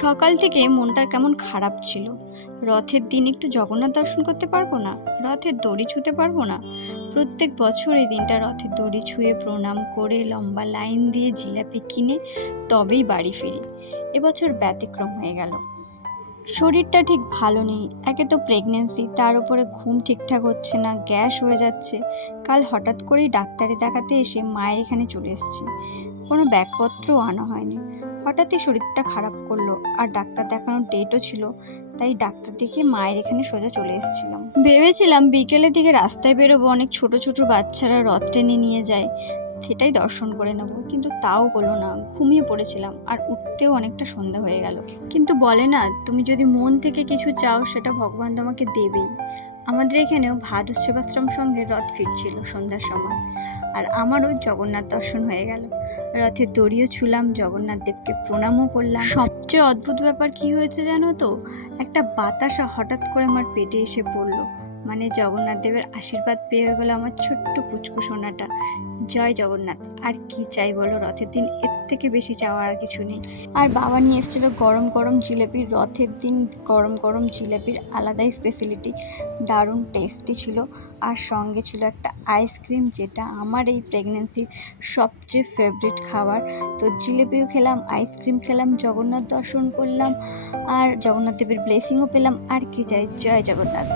সকাল থেকে মনটা কেমন খারাপ ছিল। রথের দিন একটু জগন্নাথ দর্শন করতে পারব না? রথের দড়ি ছুঁতে পারব না? প্রত্যেক বছর এই দিনটা রথের দড়ি ছুঁয়ে প্রণাম করে লম্বা লাইন দিয়ে জিলাপি কিনে তবেই বাড়ি ফিরি। এবছর ব্যতিক্রম হয়ে গেল। শরীরটা ঠিক ভালো নেই। একে তো প্রেগনেন্সি তার উপরে ঘুম ঠিকঠাক হচ্ছে না, গ্যাস হয়ে যাচ্ছে। কাল হঠাৎ করেই ডাক্তারে দেখাতে এসে মায়ের এখানে চলে এসেছি। কোনো ব্যাগপত্রও আনা হয়নি। হঠাৎই শরীরটা খারাপ করল আর ডাক্তার দেখানোর ডেটও ছিল, তাই ডাক্তার দেখে মায়ের এখানে সোজা চলে এসেছিলাম। ভেবেছিলাম বিকেলের দিকে রাস্তায় বেরোবো, অনেক ছোট ছোট বাচ্চারা রথ টেনে নিয়ে যায়। সেটাই দর্শন করে নেব। কিন্তু তাও হলো না, ঘুমিয়ে পড়েছিলাম আর উঠতেও অনেকটা সন্ধ্যা হয়ে গেল। কিন্তু বলে না, তুমি যদি মন থেকে কিছু চাও সেটা ভগবান তোমাকে দেবেই। আমাদের এখানেও ভারত সেবাশ্রম সঙ্গে রথ ফিরছিল সন্ধ্যার সময়। আর আমারও জগন্নাথ দর্শন হয়ে গেল। রথে দড়িও ছুলাম, জগন্নাথ দেবকে প্রণামও করলাম। সবচেয়ে অদ্ভুত ব্যাপার কি হয়েছে জানো তো? একটা বাতাসা হঠাৎ করে আমার পেটে এসে পড়ল। মানে জগন্নাথ দেবের আশীর্বাদ পেয়ে গেলো আমার ছোট্ট পুচকু সোনাটা। জয় জগন্নাথ, আর কি চাই বলো রথের দিন? এর থেকে বেশি চাওয়ার আর কিছু নেই। আর বাবা নিয়ে এসেছিল গরম গরম জিলেপি রথের দিন গরম গরম জিলেপির আলাদাই স্পেশালিটি দারুণ টেস্টি ছিল। আর সঙ্গে ছিল একটা আইসক্রিম যেটা আমার এই প্রেগনেন্সির সবচেয়ে ফেভারিট খাবার। তো জিলেপিও খেলাম আইসক্রিম খেলাম, জগন্নাথ দর্শন করলাম, আর জগন্নাথ দেবের ব্লেসিংও পেলাম। আর কি চাই? জয় জগন্নাথ।